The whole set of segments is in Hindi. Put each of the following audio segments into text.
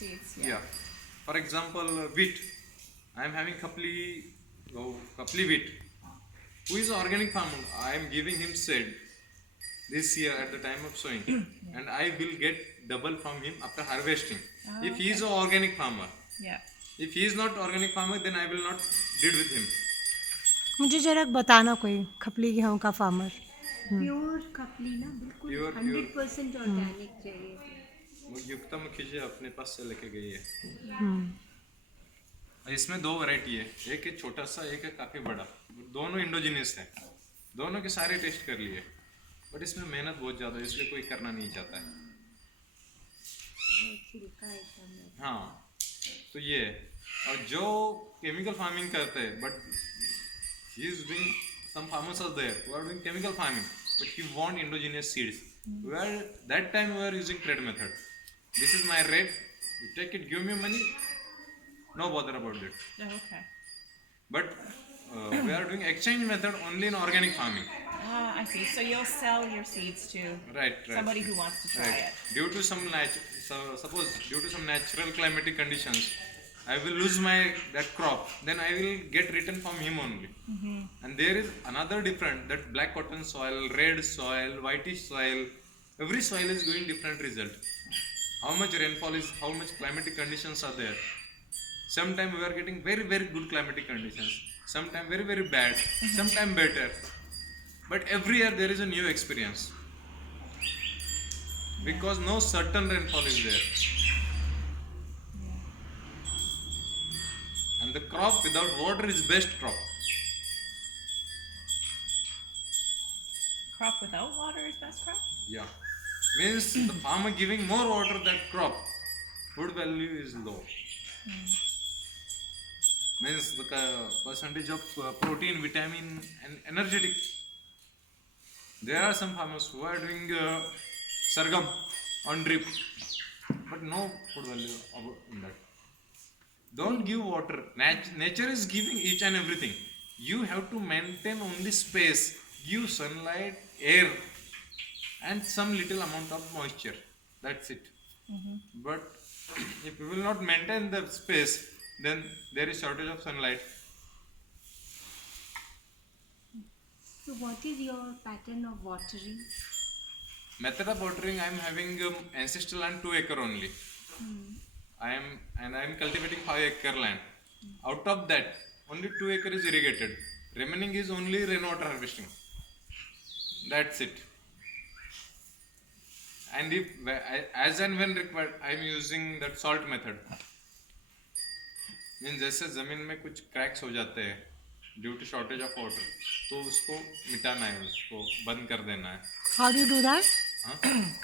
seeds. Yeah. For example, wheat. I am having Kapli wheat. Who is an organic farmer? I am giving him seed this year at the time of sowing, and I will get double from him after harvesting. Oh, If he is okay. an organic farmer. Yeah. If he is not organic farmer, then I will not deal with him. मुझे जरा बताना कोई खपली गेहूं का फार्मर। प्योर कपली ना, बिल्कुल Pure 100% ऑर्गेनिक चाहिए थी। युक्ता मुखी जी अपने पास से लेके गई है। हम्म। इसमें दो वैरायटी है, एक है छोटा सा, एक है काफी बड़ा। दोनों इंडोजिनियस है, दोनों के सारे टेस्ट कर लिए, बट इसमें मेहनत बहुत ज्यादा है, इसलिए कोई करना नहीं चाहता है। वो छिलका एकदम है। हाँ, तो ये है। और जो केमिकल फार्मिंग करते हैं, but he is doing, some farmers are there who are doing chemical farming, but he want indigenous seeds. Where that time we are using trade method. This is my rate, you take it, give me money, no bother about it. Oh, okay. But we are doing exchange method only in organic farming. Ah, I see. So you'll sell your seeds to Right. somebody who wants to try Right. it. Due to some suppose due to some natural climatic conditions, I will lose that crop. Then I will get return from him only. And there is another different, that black cotton soil, red soil, whitish soil. Every soil is giving different result. How much rainfall is, how much climatic conditions are there. Sometimes we are getting very very good climatic conditions. Sometimes very very bad. Sometimes better. But every year there is a new experience. Because no certain rainfall is there. And the crop without water is best crop. Crop without water is best crop? Yeah. Means the farmer giving more water than crop, food value is low. Means the percentage of protein, vitamin and energetic. There are some farmers who are doing sargam on drip, but no food value in that. Don't give water. Nature is giving each and everything. You have to maintain only space, give sunlight, air, and some little amount of moisture. That's it. But if you will not maintain the space, then there is shortage of sunlight. So what is your pattern of watering? Method of watering, I am having ancestral land 2 acre only. I am cultivating 5 acre land. Out of that, only 2 acre is irrigated. Remaining is only rainwater harvesting. That's it. And if as and when required, I am using that salt method. Mean जैसे जमीन में कुछ क्रैक्स हो जाते हैं due to shortage of water, तो उसको मिटाना है, उसको बंद कर देना है। How do you do that?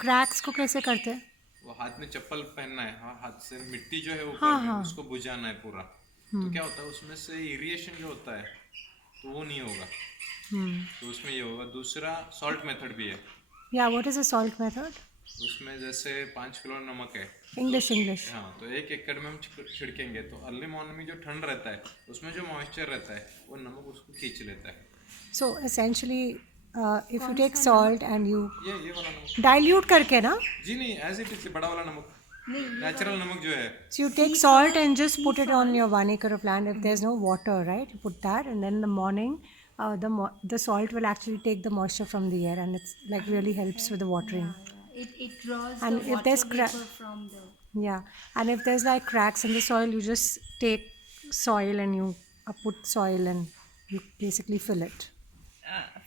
Cracks को कैसे करते हैं? वो हाथ में चप्पल पहनना है, हाँ, हाथ से मिट्टी जो है ऊपर हाँ, में, हाँ। उसको बुझाना है पूरा। तो क्या होता है उसमें से इरिएशन जो होता है तो वो नहीं होगा, तो उसमें ये होगा। दूसरा सॉल्ट मेथड भी है। या what is a salt method? उसमें जैसे 5 किलो नमक है, इंग्लिश। हाँ, तो 1 एकड़ में हम छिड़केंगे तो अर्ली मॉर्निंग में जो ठंड रहता है उसमें जो मॉइस्चर रहता है वो नमक उसको खींच लेता है। So essentially if you take salt and you ये वाला नमक डाइल्यूट करके ना, जी नहीं, एज इट इज, बड़ा वाला नमक, नेचुरल नमक जो है। so you take salt and just put it on your 1 acre of land. If there's no water, right, you put that, and then in the morning the salt will actually take the moisture from the air, and it's like really helps with the watering. It draws And the if water there's vapor from the. Yeah, and if there's like cracks in the soil, you just take soil and you put soil and you basically fill it.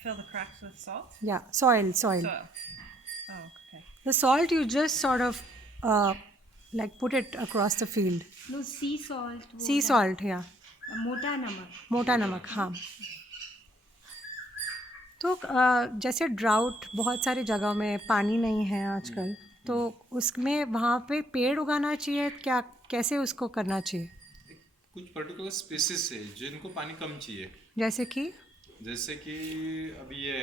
Fill the cracks with salt? Yeah, soil. Soil. Oh, okay. The salt you just sort of like put it across the field. No, sea salt. वो Sea है, salt, yeah. मोटा नमक। मोटा नमक, हाँ। तो जैसे ड्राउट बहुत सारी जगह में पानी नहीं है आजकल, तो उसमें वहाँ पे पेड़ उगाना चाहिए क्या? कैसे उसको करना चाहिए? कुछ पर्टिकुलर स्पीसीज है जिनको पानी कम चाहिए, जैसे कि अभी ये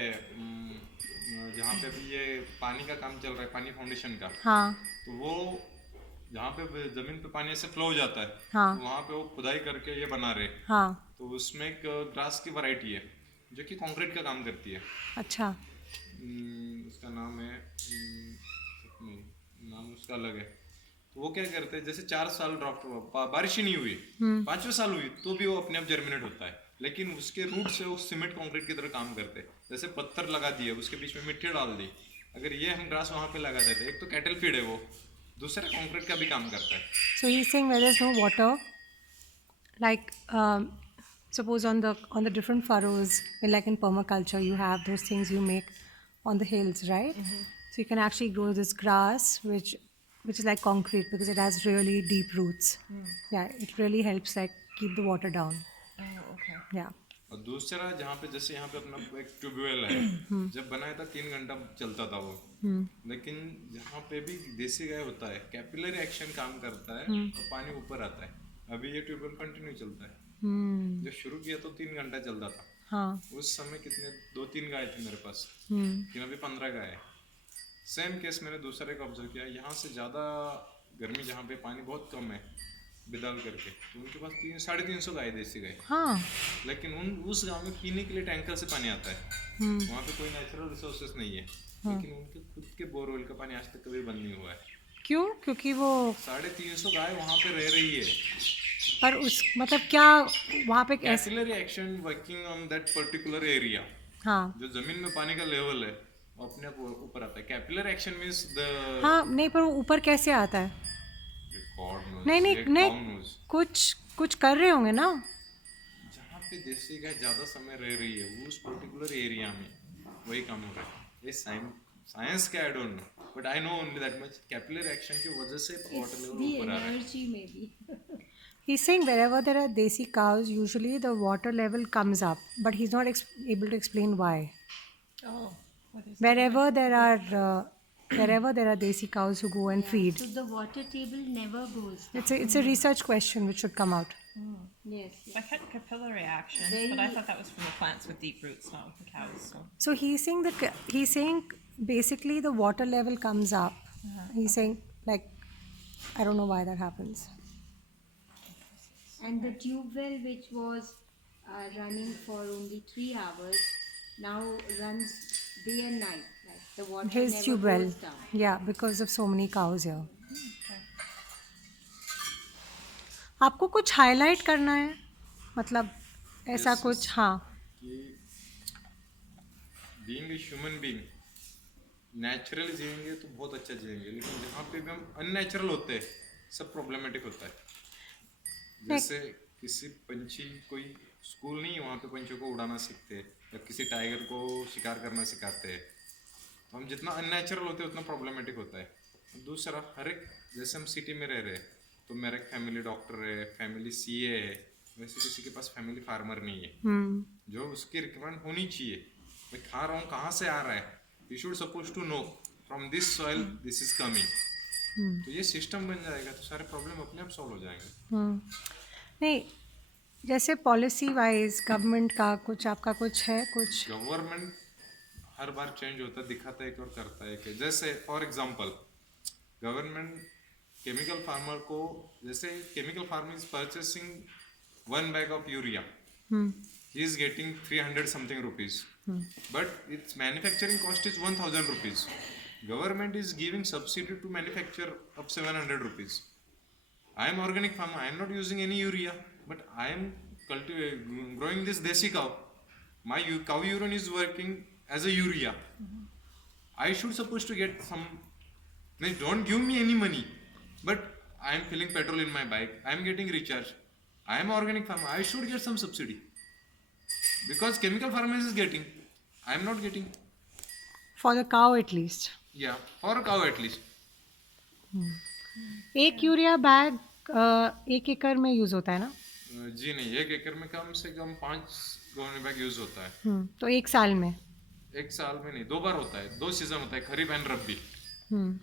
जहाँ पे अभी ये पानी का काम चल रहा है, पानी फाउंडेशन का, हाँ, तो वो जहाँ पे जमीन पे पानी ऐसे फ्लो हो जाता है, हाँ, तो वहाँ पे वो खुदाई करके ये बना रहे। हाँ, तो उसमें एक ग्रास की वैरायटी है जो कि कंक्रीट का काम करती है। अच्छा, उसका नाम है नाम उसका अलग है। वो क्या करते हैं, जैसे 4 साल ड्रॉप बारिश ही नहीं हुई, 5वें साल हुई तो भी वो अपने आप जर्मिनेट होता है, लेकिन उसके रूट से वो सीमेंट कंक्रीट की तरह काम करते हैं। जैसे पत्थर लगा दिए, उसके बीच में मिट्टी डाल दी, अगर ये हम ग्रास वहाँ पे लगा देते, एक तो कैटल फीड है वो, दूसरा कंक्रीट का भी काम करता है। So he's saying where there's no water, like suppose on the different furrows, like in permaculture, you have those things you make on the hills, right? So you can actually grow this grass, which is like concrete because it has really deep roots. Yeah, it really helps like keep the water down. Oh, okay. Yeah. और दूसरा जहाँ पे, जैसे यहाँ पे अपना एक ट्यूबवेल है, जब बनाया था 3 घंटा चलता था वो, लेकिन जहाँ पे भी देसी गाय होता है कैपिलरी एक्शन काम करता है और पानी ऊपर आता है। अभी ये ट्यूबवेल कंटिन्यू चलता है। जब शुरू किया तो 3 घंटा चलता था। हाँ. उस समय कितने 2-3 गाय थे मेरे पास, लेकिन अभी 15 गाय है। सेम केस मैंने दूसरे को ऑब्जर्व किया, यहाँ से ज़्यादा गर्मी जहाँ पे पानी बहुत कम है बिदाल करके, तो उनके पास 300-350 गाय देसी गाय, हाँ. लेकिन उस गांव में पीने के लिए टैंकर से पानी आता है। वहाँ पे कोई नेचुरल रिसोर्सेस नहीं है, लेकिन उनके खुद के बोरवेल का पानी आज तक कभी बंद नहीं हुआ है। क्यों? क्योंकि वो 350 गाय वहाँ पे रह रही है। पर उस मतलब क्या वहाँ पे ऐसे, capillary action working on that particular area. हाँ जो जमीन में पानी का लेवल है वो अपने आप ऊपर आता है। कैपिलरी एक्शन मींस द हाँ नहीं, पर वो ऊपर कैसे आता है? गॉड नोज, नहीं कुछ कर रहे होंगे ना। जहाँ पे देसी गाय ज्यादा समय रह रही है उस पर्टिकुलर एरिया में वही काम हो रहा है। ये साइंस का I don't know, but I know only that much, capillary action की वजह से वाटर लेवल The ऊपर आ रहा है। energy maybe. He's saying wherever there are desi cows, usually the water level comes up, but he's not able to explain why. Oh, what is Wherever there are desi cows who go and feed, So the water table never goes. it's a research question which should come out. Yes. I had capillary action, Very- but I thought that was from the plants with deep roots, not with the cows. So. So he's saying basically the water level comes up. He's saying like I don't know why that happens. And the tube well, which was running for only 3 hours, now runs day and night. Like the water His never tube well, goes down. yeah, because of so many cows here. Okay. आपको कुछ हाईलाइट करना है, मतलब ऐसा Yes, कुछ? yes. हाँ. कि being a human being natural जिएंगे तो बहुत अच्छा जिएंगे, लेकिन जहाँ पे भी हम अननेचुरल होते हैं सब प्रॉब्लमैटिक होता है। जैसे किसी पंछी, कोई स्कूल नहीं है वहाँ पे पंछियों को उड़ाना सीखते हैं, या किसी टाइगर को शिकार करना सिखाते हैं। तो हम जितना अननेचुरल होते हैं उतना प्रॉब्लमेटिक होता है। दूसरा, हर एक, जैसे हम सिटी में रह रहे हैं तो मेरा एक फैमिली डॉक्टर है, फैमिली सीए है, वैसे किसी के पास फैमिली फार्मर नहीं है। जो उसकी रिक्वायरमेंट होनी चाहिए, मैं खा रहा हूँ कहाँ से आ रहा है, you should suppose to know from this soil this is coming. तो ये सिस्टम बन जाएगा तो सारे प्रॉब्लम अपने आप सॉल्व हो जाएंगे। नहीं, जैसे पॉलिसी वाइज गवर्नमेंट का कुछ, आपका कुछ है कुछ? गवर्नमेंट हर बार चेंज होता है, दिखाता है कि और करता है कि, जैसे for example government chemical farmer को, जैसे chemical farmer is purchasing 1 bag of urea, he is getting 300 something rupees, but its manufacturing cost is 1000 rupees. Government is giving subsidy to manufacture of 700 rupees. I am organic farmer, I am not using any urea, but I am growing this desi cow. My cow urine is working as a urea. I should supposed to get some, they don't give me any money, but I am filling petrol in my bike, I am getting recharge, I am organic farmer, I should get some subsidy. Because chemical farmers is getting, I am not getting. For the cow at least. Yeah, for a cow at least. एक यूरिया बैग 1 एकड़ में यूज होता है ना? जी नहीं, 1 एकड़ में कम से कम 5 गवर्नमेंट बैग यूज होता है। तो 1 साल में? 1 साल में नहीं, 2 बार होता है, 2 सीजन होता है, खरीफ एंड रब्बी।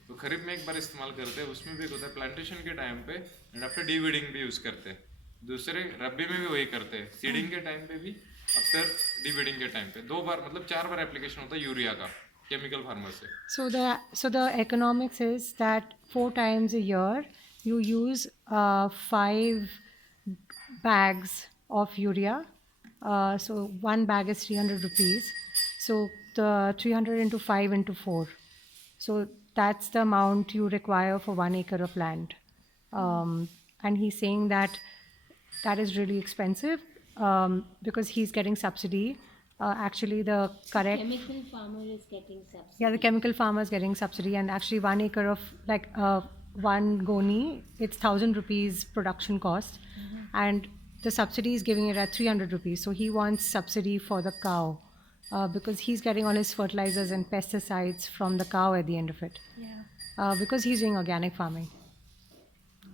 तो खरीफ में 1 बार इस्तेमाल करते हैं, उसमें भी होता है प्लांटेशन के टाइम पे, एंड आफ्टर डीवीडिंग भी यूज करते हैं। दूसरे रब्बी में भी वही करते हैं, सीडिंग के टाइम पे भी, आफ्टर डीवीडिंग के टाइम पे 2 बार, मतलब 4 बार एप्लीकेशन होता है यूरिया का केमिकल फार्मर से। So the economics is that 4 times a year you use 5 bags of urea. So 1 bag is 300 rupees. So the 300 into 5 into 4. So that's the amount you require for 1 acre of land. and he's saying that that is really expensive because he's getting subsidy. Actually, the correct Chemical farmer is getting subsidy. yeah, the chemical farmer is getting subsidy, and actually 1 acre of like one goni, it's 1,000 rupees production cost, and the subsidy is giving it at 300 rupees. So he wants subsidy for the cow because he's getting all his fertilizers and pesticides from the cow at the end of it Yeah. because he's doing organic farming.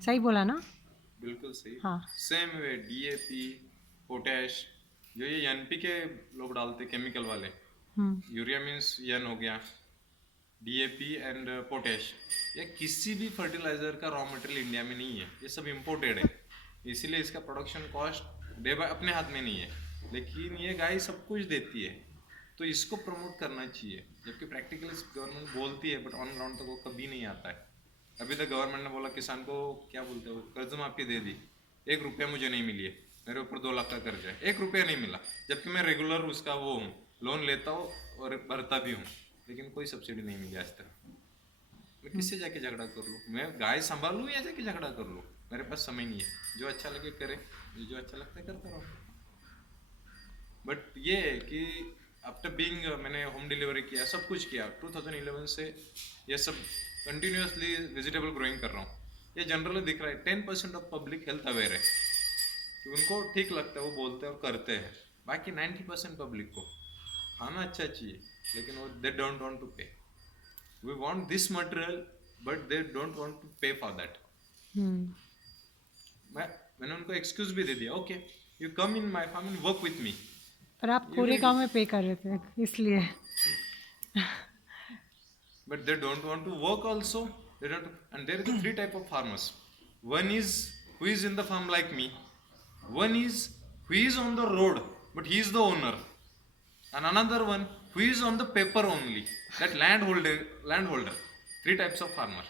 सही बोला ना? बिल्कुल सही. हाँ. सेम वे डीएपी, पोटैश, जो ये एनपीके लोग डालते केमिकल वाले, यूरिया मीन्स एन हो गया, डीएपी एंड पोटैश, ये किसी भी फर्टिलाइजर का रॉ मटेरियल इंडिया में नहीं है, ये सब इम्पोर्टेड है, इसीलिए इसका प्रोडक्शन कॉस्ट डे बाय अपने हाथ में नहीं है, लेकिन ये गाय सब कुछ देती है, तो इसको प्रमोट करना चाहिए, जबकि प्रैक्टिकली गवर्नमेंट बोलती है बट ऑन ग्राउंड तक वो कभी नहीं आता है. अभी तक गवर्नमेंट ने बोला किसान को क्या बोलते हैं, कर्ज माफी दे दी, 1 रुपया मुझे नहीं मिली है, मेरे ऊपर 2 लाख का कर्ज है, 1 रुपया नहीं मिला, जबकि मैं रेगुलर उसका वो हूँ, लोन लेता हूँ और भरता भी हूँ, लेकिन कोई सब्सिडी नहीं मिली आज तक. मैं किससे जाके झगड़ा कर लूँ? मैं गाय संभालूँ या जाके झगड़ा कर लूँ? मेरे पास समय नहीं है, जो अच्छा लगे करे, जो अच्छा लगता है करता रहो. बट ये है कि आफ्टर बीइंग मैंने होम डिलीवरी किया, सब कुछ किया, 2011 से ये सब कंटिन्यूसली वेजिटेबल ग्रोइंग कर रहा हूँ. ये जनरली दिख रहा है 10% ऑफ पब्लिक हेल्थ अवेयर है कि उनको ठीक लगता है, वो बोलते हैं और करते हैं. बाकी 90% पब्लिक को खाना अच्छा चाहिए, लेकिन वो they don't want to pay. We want this material but they don't want to pay for that. मैंने उनको एक्सक्यूज भी दे दिया, okay you come in my farm and work with me. पर आप पूरे गांव में पे कर रहे थे इसलिए. But they don't want to work also. They don't, and there is 3 type of farmers. One is who is in the farm like me. One is who is on the road, but he is the owner. And another one who is on the paper only, that landholder. 3 types of farmer.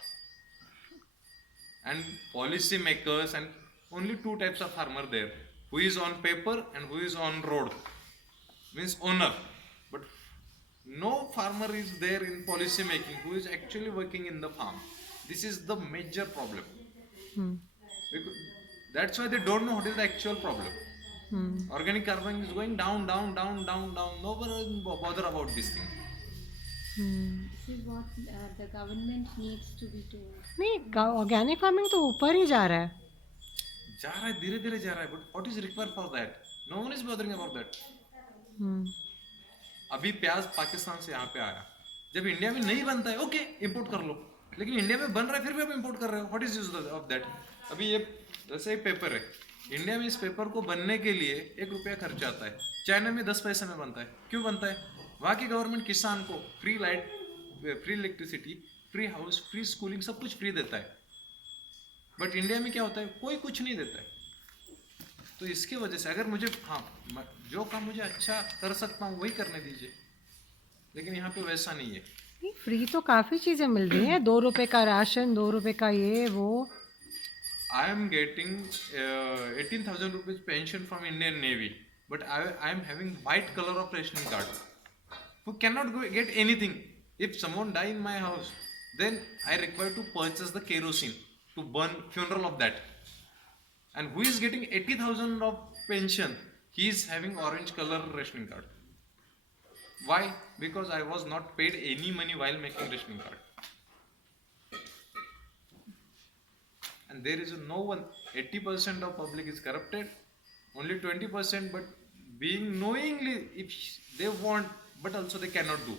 And policy makers and only 2 types of farmer there. Who is on paper and who is on road. Means owner. But no farmer is there in policy making who is actually working in the farm. This is the major problem. Because that's why they don't know what is the actual problem. Organic farming is going down. Nobody bother about this thing. This is what the government needs to be told. नहीं, ऑर्गेनिक फार्मिंग तो ऊपर ही जा रहा है. धीरे धीरे जा रहा है, but what is required for that? No one is bothering about that. अभी प्याज पाकिस्तान से यहाँ पे आया, जब इंडिया में नहीं बनता है ओके इंपोर्ट कर लो, लेकिन इंडिया में बन रहा है फिर भी आप इंपोर्ट कर रहे हो. What is use of that? अभी ये जैसे एक पेपर है, इंडिया में इस पेपर को बनने के लिए 1 रुपया खर्च आता है, चाइना में 10 पैसे में बनता है. क्यों बनता है? वहाँ की गवर्नमेंट किसान को free light, free electricity, free house, free schooling, सब कुछ फ्री देता है. बट इंडिया में क्या होता है, कोई कुछ नहीं देता है. तो इसके वजह से अगर मुझे जो काम मुझे अच्छा कर सकता हूँ वही करने दीजिए, लेकिन यहाँ पे वैसा नहीं है. नहीं, फ्री तो काफ़ी चीज़ें मिल रही हैं. 2 रुपए का राशन, 2 रुपए का ये वो. I am getting 18,000 rupees pension from Indian navy, but I am having white colour of rationing card. who cannot get anything. If someone die in my house, then I require to purchase the kerosene to burn funeral of that. And who is getting 80,000 of pension? He is having orange color rationing card. Why? Because I was not paid any money while making rationing card. And there is no one. 80% of public is corrupted. Only 20%, but being knowingly, if they want, but also they cannot do.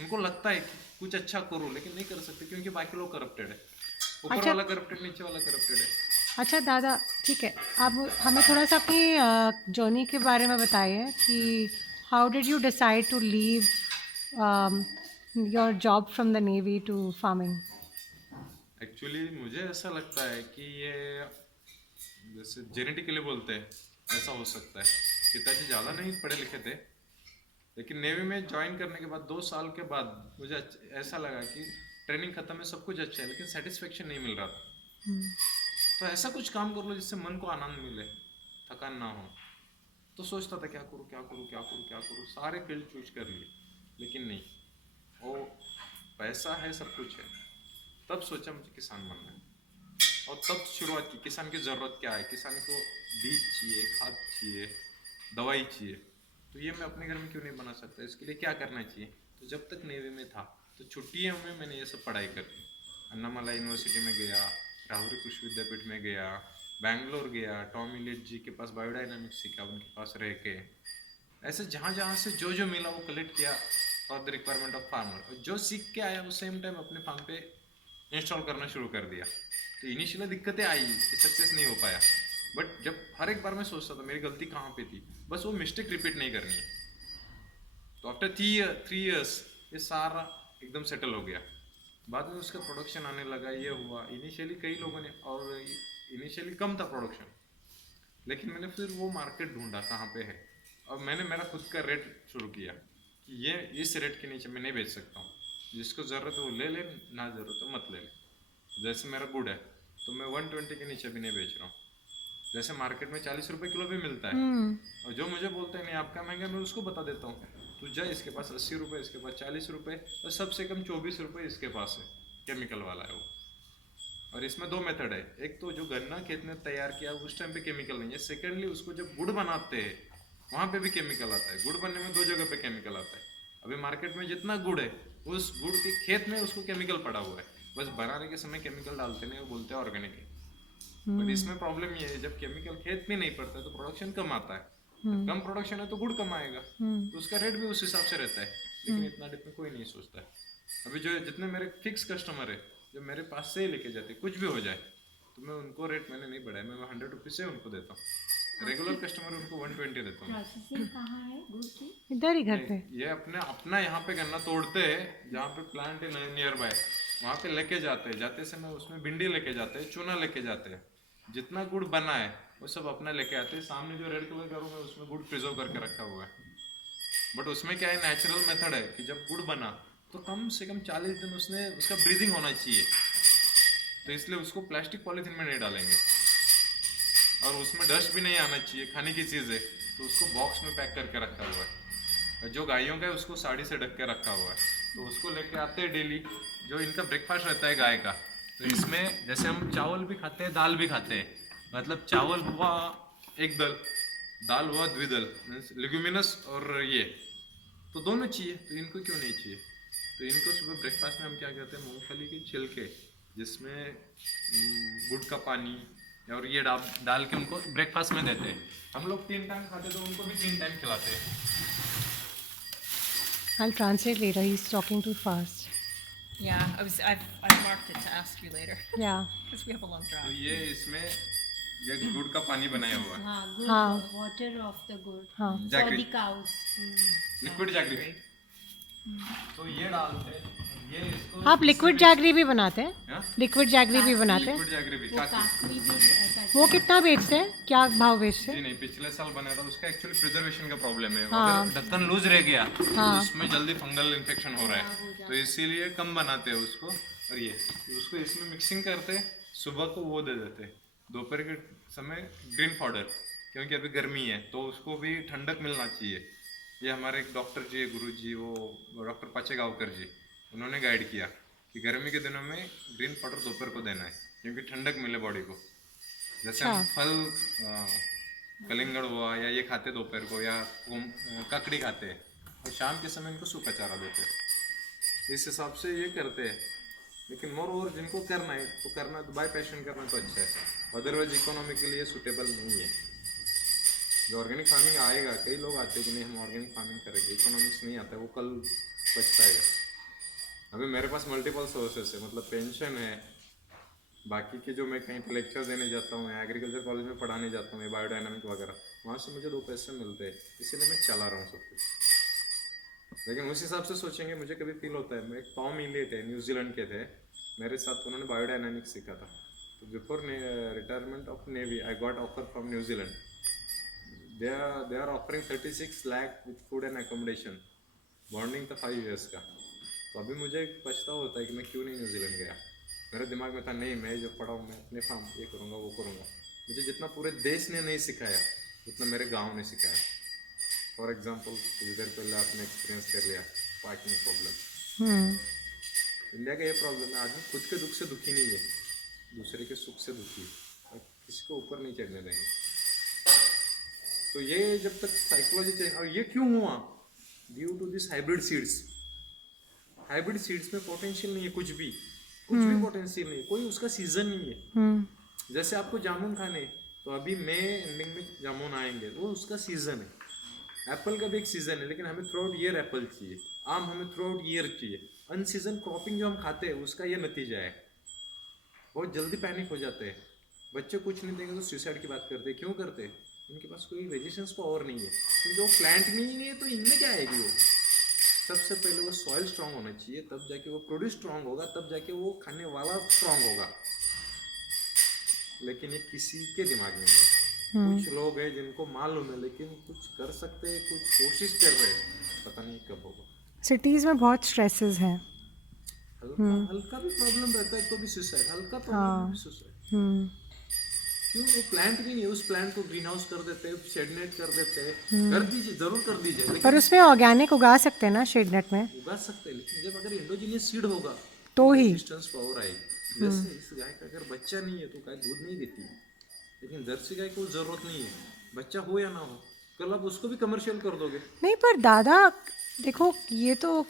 उनको लगता है कि कुछ अच्छा करो, लेकिन नहीं कर सकते क्योंकि बाकी लोग करप्टेड है. ऊपर वाला करप्टेड, नीचे वाला करप्टेड है. अच्छा दादा, ठीक है, आप हमें थोड़ा सा अपनी जर्नी के बारे में बताइए कि how did you decide to leave your job from the navy to farming? Actually मुझे ऐसा लगता है कि ये जैसे जेनेटिकली बोलते हैं ऐसा हो सकता है. पिताजी ज़्यादा नहीं पढ़े लिखे थे, लेकिन नेवी में ज्वाइन करने के बाद 2 साल के बाद मुझे ऐसा लगा कि ट्रेनिंग खत्म है, सब कुछ अच्छा है, लेकिन सेटिस्फेक्शन नहीं मिल रहा था. तो ऐसा कुछ काम कर लो जिससे मन को आनंद मिले, थकान ना हो. तो सोचता था क्या करूँ क्या करूँ क्या करूँ क्या करूँ, सारे फील्ड चूज कर लिए, लेकिन नहीं, वो पैसा है सब कुछ है. तब सोचा मुझे किसान बनना है. और तब शुरुआत की किसान की ज़रूरत क्या है, किसान को बीज चाहिए, खाद चाहिए, दवाई चाहिए, तो ये मैं अपने घर में क्यों नहीं बना सकता, इसके लिए क्या करना चाहिए। तो जब तक नेवी में था तो छुट्टियों में मैंने ये सब पढ़ाई करी। अन्नामला यूनिवर्सिटी में गया, राहुरी कृषि विद्यापीठ में गया, बैंगलोर गया, टॉम इलियट जी के पास बायोडायनामिक्स सीखा, उनके पास रह के ऐसे जहाँ जहाँ से जो जो मिला वो कलेक्ट किया for the requirement of farmer, और जो सीख के आया वो सेम टाइम अपने फार्म पे इंस्टॉल करना शुरू कर दिया। तो इनिशियली दिक्कतें आई कि सक्सेस नहीं हो पाया, बट जब हर एक बार मैं सोचता था मेरी गलती कहाँ पे थी, बस वो मिस्टेक रिपीट नहीं करनी है। तो आफ्टर 3 years ये सारा एकदम सेटल हो गया। बाद में उसका प्रोडक्शन आने लगा, ये हुआ। इनिशियली कई लोगों ने, और इनिशियली कम था प्रोडक्शन, लेकिन मैंने फिर वो मार्केट ढूंढा कहाँ पे है, और मैंने मेरा खुद का रेट शुरू किया कि ये इस रेट के नीचे मैं नहीं बेच सकता हूँ, जिसको ज़रूरत है वो ले ले, ना ज़रूरत है मत ले ले। जैसे मेरा गुड़ है तो मैं 120 के नीचे भी नहीं बेच रहा हूँ। जैसे मार्केट में 40 रुपये किलो भी मिलता है, और जो मुझे बोलते हैं नहीं आपका महंगा, मैं उसको बता देता हूँ तू जा, इसके पास 80 रुपये, इसके पास 40 रुपये, और सबसे कम 24 रुपये इसके पास है, केमिकल वाला है वो। और इसमें 2 मेथड है, एक तो जो गन्ना खेत में तैयार किया उस टाइम पे केमिकल नहीं है, सेकेंडली उसको जब गुड़ बनाते हैं वहाँ पे भी केमिकल आता है। गुड़ बनने में 2 जगह पे केमिकल आता है। अभी मार्केट में जितना गुड़ है उस गुड़ के खेत में उसको केमिकल पड़ा हुआ है, बस बनाने के समय केमिकल डालते नहीं, वो बोलते हैं ऑर्गेनिक है। बट इसमें प्रॉब्लम ये है, जब केमिकल खेत में नहीं पड़ता तो प्रोडक्शन कम आता है, कम प्रोडक्शन है तो गुड़ कम आएगा, तो उसका रेट भी उस हिसाब से रहता है। लेकिन इतना डिप में कोई नहीं सोचता है। अभी जो जितने मेरे फिक्स कस्टमर है जो मेरे पास से ही लेके जाते, कुछ भी हो जाए तो मैं उनको रेट मैंने नहीं बढ़ाया, मैं 100 रुपीज़ से उनको देता हूँ। रेगुलर कस्टमर उनको 120 देता हूँ। प्रोसेसिंग कहाँ है गुड़ की? इधर ही घर पे। ये अपना यहाँ पे गन्ना तोड़ते हैं, जहाँ पे प्लांट है नियर बाय, वहाँ पे लेके जाते हैं। जाते समय उसमें भिंडी लेके जाते हैं, चूना लेके जाते हैं, जितना गुड़ बना है वो सब अपना लेके आते हैं। सामने जो रेड कलर का रूम है उसमें गुड़ प्रिजर्व करके रखा हुआ है। बट उसमें क्या है, नेचुरल मेथड है कि जब गुड़ बना तो कम से कम 40 दिन उसका ब्रीदिंग होना चाहिए, तो इसलिए उसको प्लास्टिक पॉलीथीन में नहीं डालेंगे, और उसमें डस्ट भी नहीं आना चाहिए। खाने की चीज़ है तो उसको बॉक्स में पैक करके रखा हुआ है। जो गायों का है उसको साड़ी से ढक के रखा हुआ है, तो उसको लेके आते हैं डेली। जो इनका ब्रेकफास्ट रहता है गाय का, तो इसमें जैसे हम चावल भी खाते हैं, दाल भी खाते हैं, मतलब चावल हुआ एक दल, दाल हुआ द्विदल, मीन्स लिग्यूमिनस, और ये तो दोनों चाहिए, तो इनको क्यों नहीं चाहिए। तो इनको सुबह ब्रेकफास्ट में हम क्या कहते हैं, मूंगफली के छिलके जिसमें गुड़ का पानी और ये डाल के उनको ब्रेकफास्ट में देते हैं। हम लोग 3 टाइम खाते तो उनको भी 3 टाइम खिलाते हैं। I'll translate later. He's talking too fast. Yeah, I've marked it to ask you later Yeah. because we have a long तो drive. ये इसमें ये गुड़ का पानी बनाया हुआ है, हाँ, गुड़, हाँ। वाटर ऑफ द गुड़ हाँ। For jaggery, the cows. Liquid jaggery. तो ये डालते हैं, ये इसको आप लिक्विड जैगरी भी बनाते हैं? हाँ? लिक्विड जैगरी भी बनाते हैं? लिक्विड जैगरी भी वो काफी। काकड़ी भी वो कितना बेचते हैं? क्या भाव बेचते जी हैं? नहीं, पिछले साल बनाया था, उसका एक्चुअली प्रिजर्वेशन का प्रॉब्लम है। हाँ। अगर ढक्कन लूज रह गया तो हाँ। उसमें जल्दी फंगल इन्फेक्शन हो रहा है, तो इसीलिए कम बनाते हैं उसको। और ये उसको इसमें मिक्सिंग करते, सुबह को वो दे देते, दोपहर के समय ग्रीन पाउडर, क्योंकि अभी गर्मी है तो उसको भी ठंडक मिलना चाहिए। ये हमारे एक डॉक्टर जी है, गुरु जी, वो डॉक्टर पाचेगावकर जी, उन्होंने गाइड किया कि गर्मी के दिनों में ग्रीन पाउडर दोपहर को देना है, क्योंकि ठंडक मिले बॉडी को। जैसे हम फल कलिंगड़ हुआ या ये खाते दोपहर को, या ककड़ी खाते हैं, और शाम के समय इनको सूखा चारा देते हैं। इस हिसाब से ये करते हैं। लेकिन मोर ओवर जिनको करना है तो करना, तो बाय पैशन करना तो अच्छा है, अदरवाइज इकोनॉमिकली ये सूटेबल नहीं है। जो ऑर्गेनिक फार्मिंग आएगा, कई लोग आते हैं कि नहीं हम ऑर्गेनिक फार्मिंग करेंगे, इकोनॉमिक्स नहीं आता है, वो कल पछताएगा। अभी मेरे पास मल्टीपल सोर्सेस है, मतलब पेंशन है, बाकी के जो मैं कहीं पर लेक्चर देने जाता हूँ, एग्रीकल्चर कॉलेज में पढ़ाने जाता हूँ, बायोडायनामिक वगैरह, वहाँ से मुझे 2 पैसे मिलते हैं, इसीलिए मैं चला रहा हूँ सब कुछ। लेकिन उस हिसाब से सोचेंगे, मुझे कभी फील होता है, मैं टॉम इलियट है, न्यूजीलैंड के थे मेरे साथ, उन्होंने बायोडायनामिक्स सीखा था। तो before retirement of navy I got offer from New Zealand. They are offering 36 lakh with food and accommodation, bonding था 5 years का। तो अभी मुझे पछतावा होता है कि मैं क्यों नहीं न्यूजीलैंड गया। मेरे दिमाग में था नहीं, मैं जो पढ़ा हूँ मैं अपने फार्म ये करूँगा वो करूँगा। मुझे जितना पूरे देश ने नहीं सिखाया उतना मेरे गांव ने सिखाया। फॉर एग्जांपल कुछ देर पहले आपने एक्सपीरियंस कर लिया पार्किंग प्रॉब्लम। इंडिया का ये प्रॉब्लम है, आदमी खुद के दुख से दुखी नहीं है, दूसरे के सुख से दुखी और किसी को ऊपर नहीं चढ़ने देंगे। तो ये जब तक साइकोलॉजी चेंज, और ये क्यों हुआ, due to this hybrid seeds. Hybrid seeds में पोटेंशियल नहीं है, कुछ भी पोटेंशियल नहीं है, कोई उसका सीजन नहीं है। जैसे आपको जामुन खाने, तो अभी मई एंडिंग में जामुन आएंगे, वो उसका सीजन है। एप्पल का भी एक सीजन है, लेकिन हमें थ्रू आउट ईयर एप्पल चाहिए। आम हमें थ्रू आउट ईयर चाहिए। अनसीजन क्रॉपिंग जो हम खाते हैं उसका ये नतीजा है। बहुत जल्दी पैनिक हो जाते हैं बच्चे, कुछ नहीं देंगे तो सुसाइड की बात करते हैं। क्यों करते हैं? उनके पास कोई रेजिस्टेंस पावर नहीं है, क्योंकि वो प्लांट में ही नहीं है, तो इनमें क्या आएगी वो। सबसे पहले वो सॉइल स्ट्रांग होना चाहिए, तब जाके वो प्रोड्यूस स्ट्रांग होगा, तब जाके वो खाने वाला स्ट्रांग होगा। लेकिन ये किसी के दिमाग में नहीं। कुछ लोग हैं जिनको मालूम है, लेकिन कुछ कर सकते हैं, कुछ कोशिश कर रहे हैं, पता नहीं कब होगा। सिटीज़ में बहुत स्ट्रेसेस हैं। हल्का भी प्रॉब्लम रहता है तो भी सुसाइड, हल्का प्रॉब्लम भी सुसाइड। क्यों? वो प्लांट भी नहीं है, उस प्लांट को ग्रीन हाउस कर देते हैं, शेड नेट कर देते हैं। कर दीजिए, जरूर कर दीजिए, पर लेकिन उसमें ऑर्गेनिक उगा सकते हैं ना शेड नेट में, उगा सकते हैं। लेकिन जब अगर इंडोजीनियस सीड होगा तो ही। रेजिस्टेंस पावर आएगी। जैसे इस गाय का अगर बच्चा नहीं है तो गाय दूध नहीं देती, लेकिन जर्सी गाय को जरूरत नहीं है, बच्चा हो या ना हो, कल आप उसको भी कमर्शियल कर दोगे। नहीं, पर दादा देखो, ये तो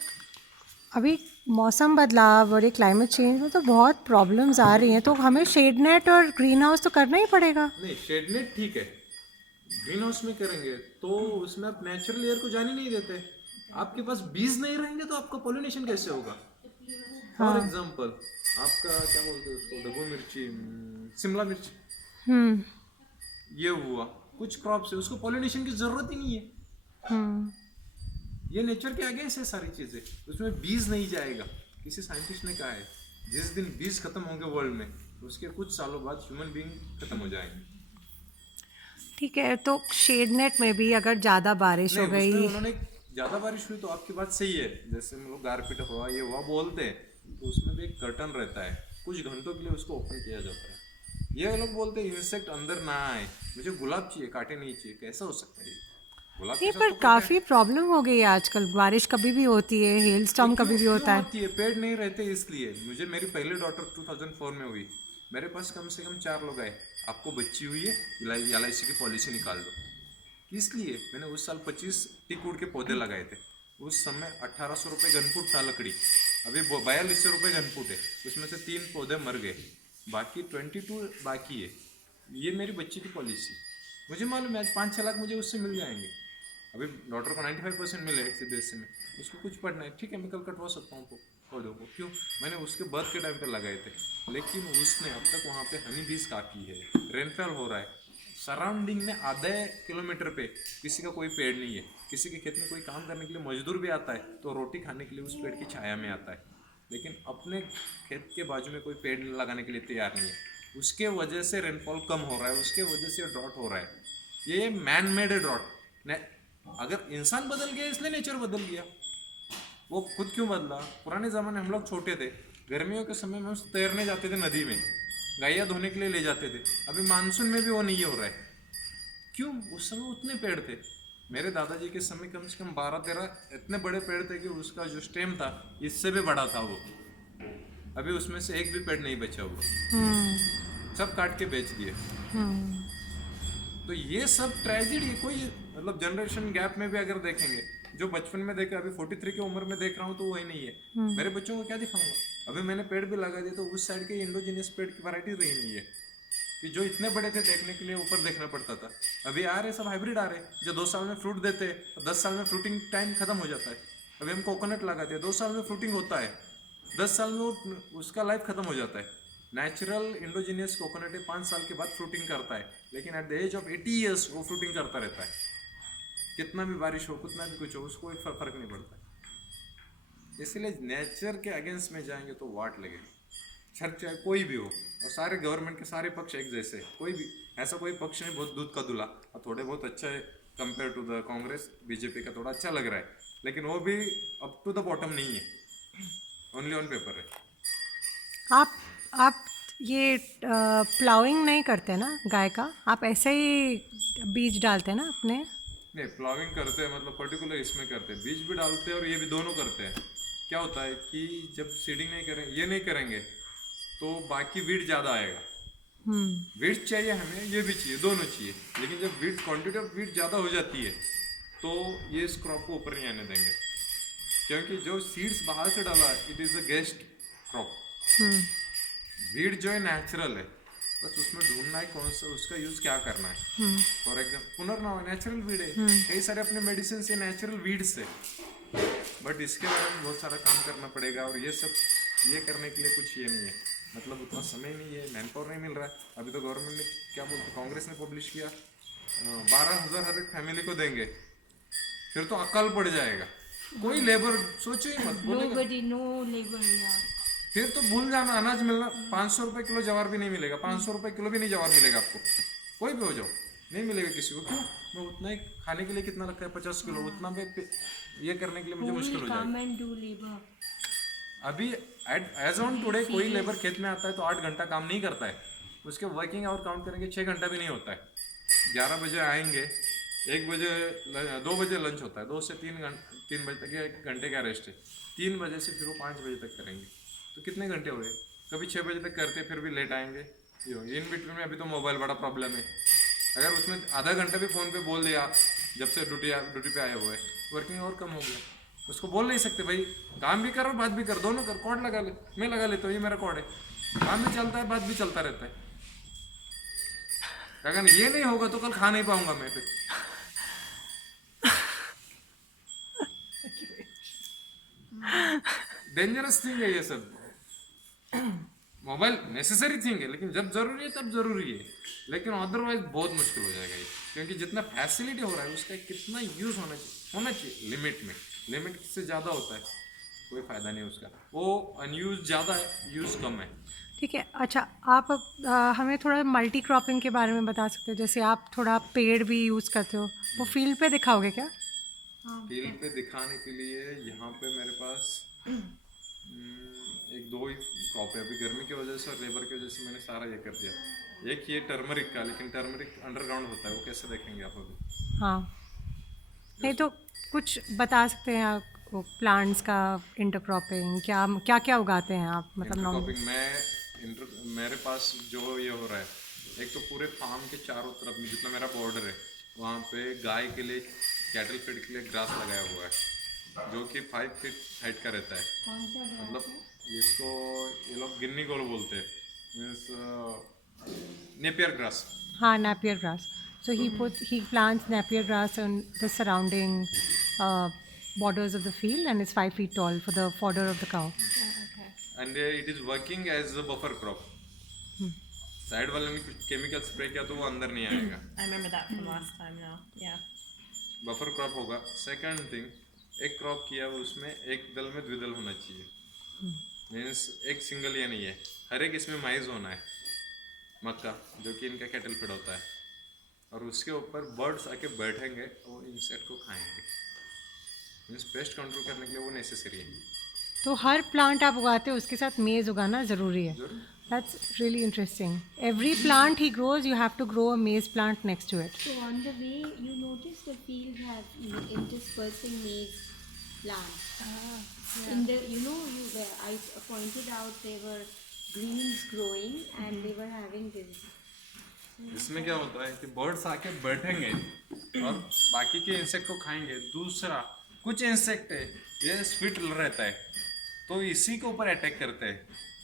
अभी मौसम बदलाव और ये क्लाइमेट चेंज में तो बहुत प्रॉब्लम्स आ रही हैं, तो हमें शेड नेट और ग्रीन हाउस तो करना ही पड़ेगा। नहीं, शेड नेट ठीक है, ग्रीन हाउस में करेंगे तो उसमें आप नेचुरल एयर को जाने नहीं देते। आपके पास बीज नहीं रहेंगे तो आपका पॉलिनेशन कैसे होगा? फॉर एग्जाम्पल, आपका क्या बोलते हैं उसको, डब्बू मिर्ची, शिमला मिर्च, ये हुआ कुछ क्रॉप्स है, उसको पॉलिनेशन की जरूरत ही नहीं है। ये नेचर के अगेंस्ट है सारी चीजें, उसमें बीज नहीं जाएगा। किसी साइंटिस्ट ने कहा है, जिस दिन बीज खत्म होंगे वर्ल्ड में, उसके कुछ सालों बाद ह्यूमन बीइंग खत्म हो जाएंगे। ठीक है, तो शेड नेट में भी अगर ज़्यादा बारिश हो नहीं, उसमें गई, उन्होंने ज्यादा बारिश हुई तो आपकी बात सही है, जैसे हम लोग गारपीट हुआ ये हुआ बोलते हैं, तो उसमें भी एक कर्टन रहता है, कुछ घंटों के लिए उसको ओपन किया जाता है। ये लोग बोलते हैं इंसेक्ट अंदर ना आए, मुझे गुलाब चाहिए, कांटे नहीं चाहिए, कैसा हो सकता है ये? गुलाब के नहीं, साथ पर तो कांटे काफ़ी प्रॉब्लम हो गई है आजकल। बारिश कभी भी होती है, हेल स्टॉर्म कभी भी होता है। होती है, पेड़ नहीं रहते इसलिए। मुझे मेरी पहली डॉटर 2004 में हुई, मेरे पास कम से कम 4 लोग आए, आपको बच्ची हुई है, LIC की पॉलिसी निकाल दो। इसलिए मैंने उस साल 25 टीकवुड के पौधे लगाए थे। उस समय 1800 रुपये घनफुट था लकड़ी, अभी 4200 रुपये घनफुट है। उसमें से 3 पौधे मर गए, बाकी 22 बाकी है। ये मेरी बच्ची की पॉलिसी, मुझे मालूम है आज 5-6 लाख मुझे उससे मिल जाएंगे। अभी डॉक्टर को 95% मिले CBSE में, उसको कुछ पढ़ना है, ठीक है, मैं कल कटवा सकता हूँ पौधों को। क्यों? मैंने उसके बर्थ के टाइम पे लगाए थे, लेकिन उसने अब तक वहाँ पे हनी बीज काफ़ी है, रेनफॉल हो रहा है, सराउंडिंग में आधे किलोमीटर पे किसी का कोई पेड़ नहीं है। किसी के खेत में कोई काम करने के लिए मजदूर भी आता है तो रोटी खाने के लिए उस पेड़ की छाया में आता है, लेकिन अपने खेत के बाजू में कोई पेड़ लगाने के लिए तैयार नहीं है। उसके वजह से रेनफॉल कम हो रहा है, उसके वजह से ड्रॉट हो रहा है। ये मैन मेड है ड्रॉट। अगर इंसान बदल गया इसलिए नेचर बदल गया, वो खुद क्यों बदला? पुराने ज़माने हम लोग छोटे थे, गर्मियों के समय में हम तैरने जाते थे नदी में, गाइयाँ धोने के लिए ले जाते थे। अभी मानसून में भी वो नहीं हो रहा है। क्यों? उस समय उतने पेड़ थे। मेरे दादाजी के समय कम से कम 12-13 इतने बड़े पेड़ थे कि उसका जो स्टेम था इससे भी बड़ा था वो। अभी उसमें से एक भी पेड़ नहीं बचा हुआ, सब काट के बेच दिए। तो ये सब ट्रेजेडी, कोई मतलब जनरेशन गैप में भी अगर देखेंगे, जो बचपन में देखा अभी 43 की उम्र में देख रहा हूँ तो वही नहीं है। मेरे बच्चों को क्या दिखाऊंगा? अभी मैंने पेड़ भी लगा दिए तो उस साइड के इंडोजीनियस पेड़ की वैरायटी रही नहीं है, कि जो इतने बड़े थे देखने के लिए ऊपर देखना पड़ता था। अभी आ रहे सब हाइब्रिड आ रहे, जो 2 साल में फ्रूट देते, 10 साल में फ्रूटिंग टाइम खत्म हो जाता है। अभी हम कोकोनट लगाते हैं, 2 साल में फ्रूटिंग होता है, 10 साल में उसका लाइफ खत्म हो जाता है। नेचुरल इंडोजीनियस कोकोनट 5 साल के बाद फ्रूटिंग करता है, लेकिन at the age of 80 years वो फ्रूटिंग करता रहता है। कितना भी बारिश हो, कितना भी कुछ हो, उसको कोई फर्क नहीं पड़ता। इसलिए नेचर के अगेंस्ट में जाएंगे तो वाट लगेगी, चाहे कोई भी हो। और सारे गवर्नमेंट के सारे पक्ष एक जैसे, कोई भी ऐसा कोई पक्ष नहीं बहुत दूध का दूल्हा, और थोड़े बहुत अच्छा है compare to the Congress BJP का, थोड़ा अच्छा लग रहा है, लेकिन वो भी अप टू द बॉटम नहीं है, ओनली ऑन पेपर है। आप ये प्लाउइंग नहीं करते ना गाय का, आप ऐसे ही बीज डालते हैं ना अपने? नहीं, प्लाविंग करते हैं, मतलब पर्टिकुलर इसमें करते हैं, बीज भी डालते हैं और ये भी दोनों करते हैं। क्या होता है कि जब सीडिंग नहीं करेंगे, ये नहीं करेंगे तो बाकी वीट ज़्यादा आएगा। वीट चाहिए हमें, ये भी चाहिए, दोनों चाहिए, लेकिन जब वीट क्वांटिटी ऑफ वीट ज़्यादा हो जाती है तो ये इस क्रॉप को ऊपर नहीं आने देंगे, क्योंकि जो सीड्स बाहर से डाला it is a guest crop. Wheat जो है नेचुरल है, बस उसमें ढूंढना है कौन सा उसका यूज़ क्या करना है। For example Punarnava natural weed है, कई सारे अपने मेडिसिन से नेचुरल वीड्स है, बट इसके बारे में बहुत सारा काम करना पड़ेगा। और ये सब ये करने के लिए कुछ ये नहीं है, मतलब उतना समय नहीं है, मैन पावर नहीं मिल रहा है। अभी तो गवर्नमेंट ने क्या बोलते, कांग्रेस ने पब्लिश किया 12,000 हर एक फैमिली को देंगे, फिर तो अकाल पड़ जाएगा, कोई लेबर सोचो ही मत, बोलेगा Nobody, no labor, yeah. फिर तो भूल जाना अनाज मिलना। 500 रुपये किलो जवार भी नहीं मिलेगा, 500 रुपये किलो भी नहीं जवार मिलेगा आपको, कोई भी हो जाओ नहीं मिलेगा किसी को। क्यों? मैं उतना ही खाने के लिए कितना लगता है 50 किलो, उतना पे ये करने के लिए मुझे Who मुश्किल will हो come जाएगी। and do labor? अभी एज ऑन टुडे कोई लेबर खेत में आता है तो 8 घंटा काम नहीं करता है, उसके वर्किंग आवर काउंट करेंगे 6 घंटा भी नहीं होता है। 11 बजे आएंगे, 1 बजे 2 बजे लंच होता है, 2 से 3 बजे तक या 1 घंटे का रेस्ट है, 3 बजे से फिर वो 5 बजे तक करेंगे, तो कितने घंटे हुए? कभी 6 बजे तक करते फिर भी लेट आएंगे। इन बिटवीन में अभी तो मोबाइल बड़ा प्रॉब्लम है, अगर उसमें आधा घंटा भी फ़ोन पे बोल दिया जब से ड्यूटी पे आए हुए, वर्किंग आवर कम हो गया। उसको बोल नहीं सकते भाई काम भी कर और बात भी कर, दोनों कर, कॉर्ड लगा ले, मैं लगा लेता हूँ, ये मेरा कॉर्ड है, काम भी चलता है बात भी चलता रहता है। अगर ये नहीं होगा तो कल खा नहीं पाऊंगा मैं फिर। डेंजरस थिंग है ये सब। मोबाइल नेसेसरी थिंग है, लेकिन जब जरूरी है तब जरूरी है, लेकिन अदरवाइज बहुत मुश्किल हो जाएगा ये, क्योंकि जितना फैसिलिटी हो रहा है उसका कितना यूज़ होना चाहिए लिमिट में। लिमिट से ज़्यादा होता है कोई फ़ायदा नहीं उसका, वो अनयूज ज़्यादा है, यूज़ कम है। ठीक है। अच्छा, आप अब हमें थोड़ा मल्टी क्रॉपिंग के बारे में बता सकते हो? जैसे आप थोड़ा पेड़ भी यूज़ करते हो, वो फील्ड पे दिखाओगे क्या? फील्ड पे दिखाने के लिए यहाँ पे मेरे पास 1-2 ही क्रॉप है। अभी गर्मी की वजह से और लेबर की वजह से मैंने सारा ये कर दिया। एक ये टर्मरिक का, लेकिन टर्मरिक अंडरग्राउंड होता है, वो कैसे देखेंगे आप अभी? हाँ, नहीं तो कुछ बता सकते हैं आप प्लांट्स का इंटरक्रॉपिंग क्या क्या क्या उगाते हैं आप, मतलब नॉर्मल? इंटरक्रॉपिंग मेरे पास जो ये हो रहा है, एक तो पूरे फार्म के चारों तरफ में जितना मेरा बॉर्डर है वहाँ पे गाय के लिए, कैटल फीड के लिए ग्रास लगाया हुआ है, जो कि 5 फीट हाइट का रहता है। कौन सा grass मतलब है? इसको ये लोग गिन्नी गोल बोलते हैं, मीन्स नेपियर ग्रास। हाँ, napier grass. So he plants napier grass on the surrounding borders of the field, and it's 5 feet tall for the fodder of the cow. Okay. And it is working as a buffer crop. Side वाले ने कुछ केमिकल स्प्रे किया तो वो अंदर नहीं आएगा, I remember that from last time now. Yeah. Buffer crop होगा। सेकंड थिंग, एक क्रॉप किया उसमें एक दल में द्विदल होना चाहिए, मीन्स एक सिंगल ये नहीं है, हर एक इसमें माइज होना है, मक्का जो कि इनका कैटल फीड होता है, और उसके ऊपर बर्ड्स आके बैठेंगे और इंसेक्ट को खाएंगे, मीन्स पेस्ट कंट्रोल करने के लिए वो नेसेसरी है। तो हर प्लांट आप उगाते हो उसके साथ मेज़ उगाना ज़रूरी है? जरूर। That's really interesting. Every plant he grows, you have to grow a maize plant next to it. So on the way, you notice the field have interspersing maize plants. In the, you were, I pointed out there were greens growing and they were having this. इसमें क्या होता है कि बर्ड्स आके बैठेंगे और बाकी के इंसेक्ट को खाएंगे। दूसरा, कुछ इंसेक्ट है ये स्वीट रहता है तो इसी के ऊपर अटैक करते हैं,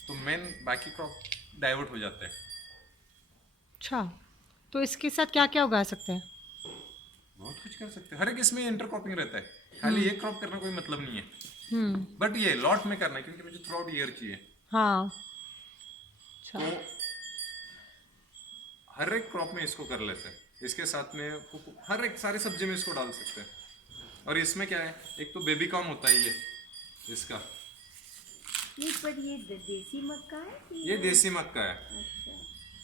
तो मेन बाकी क्रॉप डाइवर्ट हो जाता है। अच्छा, तो इसके साथ क्या क्या उगा सकते हैं? बहुत कुछ कर सकते हैं, हर एक इसमें इंटरक्रॉपिंग रहता है, खाली एक क्रॉप करना कोई मतलब नहीं है, बट ये लॉट में करना है क्योंकि मुझे थ्रू आउट ईयर चाहिए। हाँ, तो अच्छा, हर एक क्रॉप में इसको कर लेते हैं, इसके साथ में हर एक सारी सब्जी में इसको डाल सकते हैं। और इसमें क्या है, एक तो बेबी कॉर्न होता है ये इसका, नहीं, पर ये देसी मक्का है कि ये देसी मक्का है, अच्छा,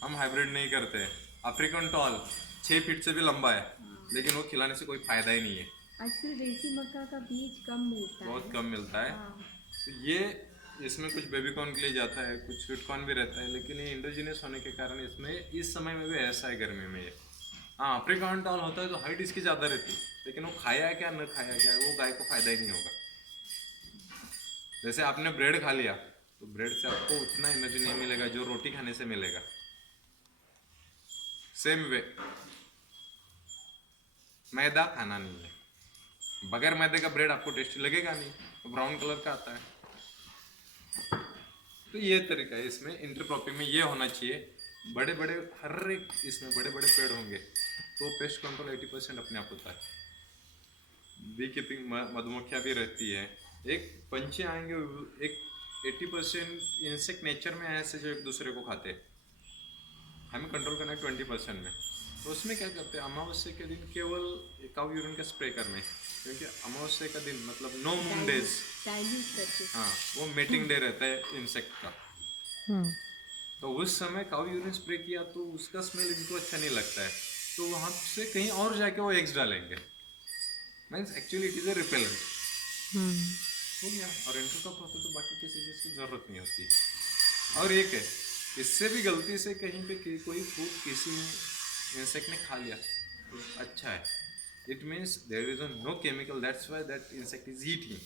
हम हाइब्रिड नहीं करते हैं। अफ्रीकन टॉल 6 फीट से भी लंबा है, लेकिन वो खिलाने से कोई फायदा ही नहीं है, आजकल देसी मक्का का बीज कम मिलता है। बहुत कम मिलता है। हाँ। तो ये इसमें कुछ बेबी कॉर्न के लिए जाता है, कुछ स्वीट कॉर्न भी रहता है, लेकिन ये इंडोजिनियस होने के कारण इसमें इस समय में भी ऐसा है गर्मी में ये। हाँ, अफ्रीकन टॉल होता है तो हाइट इसकी ज़्यादा रहती है, लेकिन वो खाया है क्या न खाया क्या, वो गाय को फायदा ही नहीं होगा। जैसे आपने ब्रेड खा लिया तो ब्रेड से आपको उतना एनर्जी नहीं मिलेगा जो रोटी खाने से मिलेगा. सेम वे मैदा खाना नहीं है. बगैर मैदे का ब्रेड आपको टेस्टी लगेगा नहीं, ब्राउन कलर का आता है. तो ये तरीका है. इसमें इंटरक्रॉपिंग में ये होना चाहिए. बड़े बड़े हर एक इसमें बड़े बड़े पेड़ होंगे तो पेस्ट कंट्रोल 80% अपने आप होता है. बी कीपिंग मधुमक्खियाँ भी रहती है. एक पंछी आएंगे, एक 80% इंसेक्ट नेचर में ऐसे जो एक दूसरे को खाते हैं. हमें कंट्रोल करना है 20% में. तो उसमें क्या करते हैं, अमावस्या के दिन केवल काऊ यूरिन का स्प्रे करना है, क्योंकि अमावस्या का दिन मतलब नो मून डेज. डाइल्यूट करके. हाँ, वो मेटिंग डे रहता है इंसेक्ट का. तो उस समय काऊ यूरिन स्प्रे किया तो उसका स्मेल इनको अच्छा नहीं लगता है, तो वहाँ से कहीं और जाके वो एग्स डालेंगे. Means actually it is a repellent. हो गया. और इंटरक्रॉप होते तो बाकी किसी चीज़ की जरूरत नहीं होती. और एक है, इससे भी गलती से कहीं पे कोई फ्रूट किसी इंसेक्ट ने खा लिया तो अच्छा है. It means there is no chemical, that's why that insect is eating.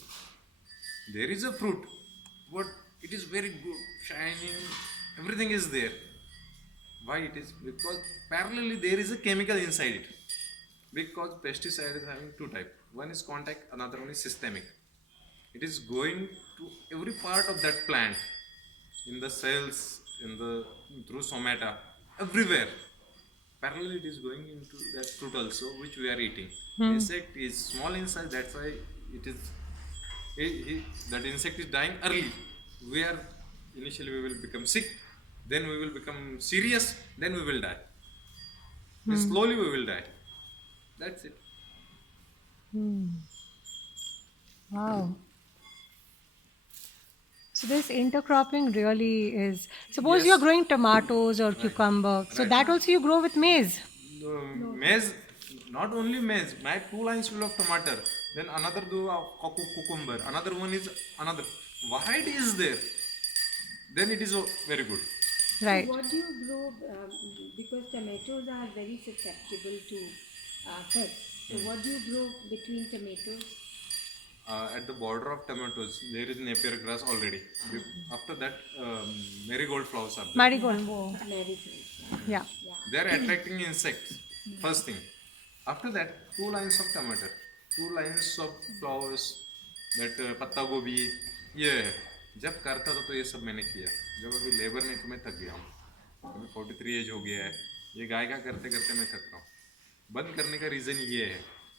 There is a fruit but it is very good, shining, everything is there. Why it is? Because parallelly there is a chemical inside it. Because pesticide is having two types. One is contact, another one is systemic. It is going to every part of that plant, in the cells, through somata, everywhere. Parallelly it is going into that fruit also, which we are eating. Insect is small in size, that's why it is. That insect is dying early. Initially we will become sick, then we will become serious, then we will die. Slowly we will die. That's it. Wow. So this intercropping really is. Suppose Yes. you're growing tomatoes or cucumber, so Right. that also you grow with maize. Maize, not only maize. I have 2 lines full of tomato. Then another cucumber. Another one is another. Variety is there. Then it is very good. Right. What do you grow? Because tomatoes are very susceptible to pests. So what do you grow between tomatoes? At the border of tomatoes, there is napier grass already. After that, marigold flowers are there. Marigold. Whoa. Marigolds. Yeah. They are attracting insects. First thing. After that, 2 lines of tomato, 2 lines of flowers. That पत्ता गोभी, ये है. जब करता था तो ये सब मैंने किया. जब अभी लेबर नहीं तो मैं थक गया हूँ. अभी 43 एज हो गया है. ये गाय का करते करते मैं थक रहा हूँ. बंद करने का रीज़न ये है.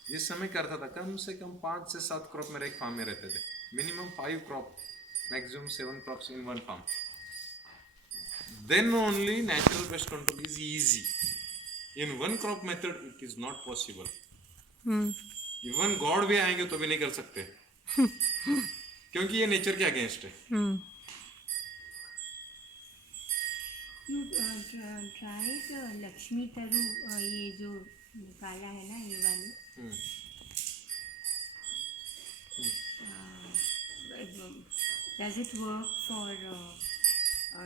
जिस समय करता था कम से कम 5 से 7 क्रॉप मेरे एक फार्म में रहते थे. Minimum 5 crop, maximum 7 crops in one farm. Then only natural pest control is easy. In one crop method, it is not possible. Even God भी आएंगे तो भी नहीं कर सकते. क्योंकि ये नेचर के अगेंस्ट है. You tried Lakshmi Taru, ये जो निकाला है ना ये वाली. Does it work for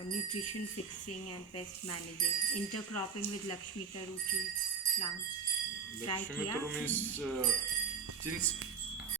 nutrition fixing and pest managing? Intercropping with Lakshmi Taru tree plants. Try Lakshmi किया? Taru means since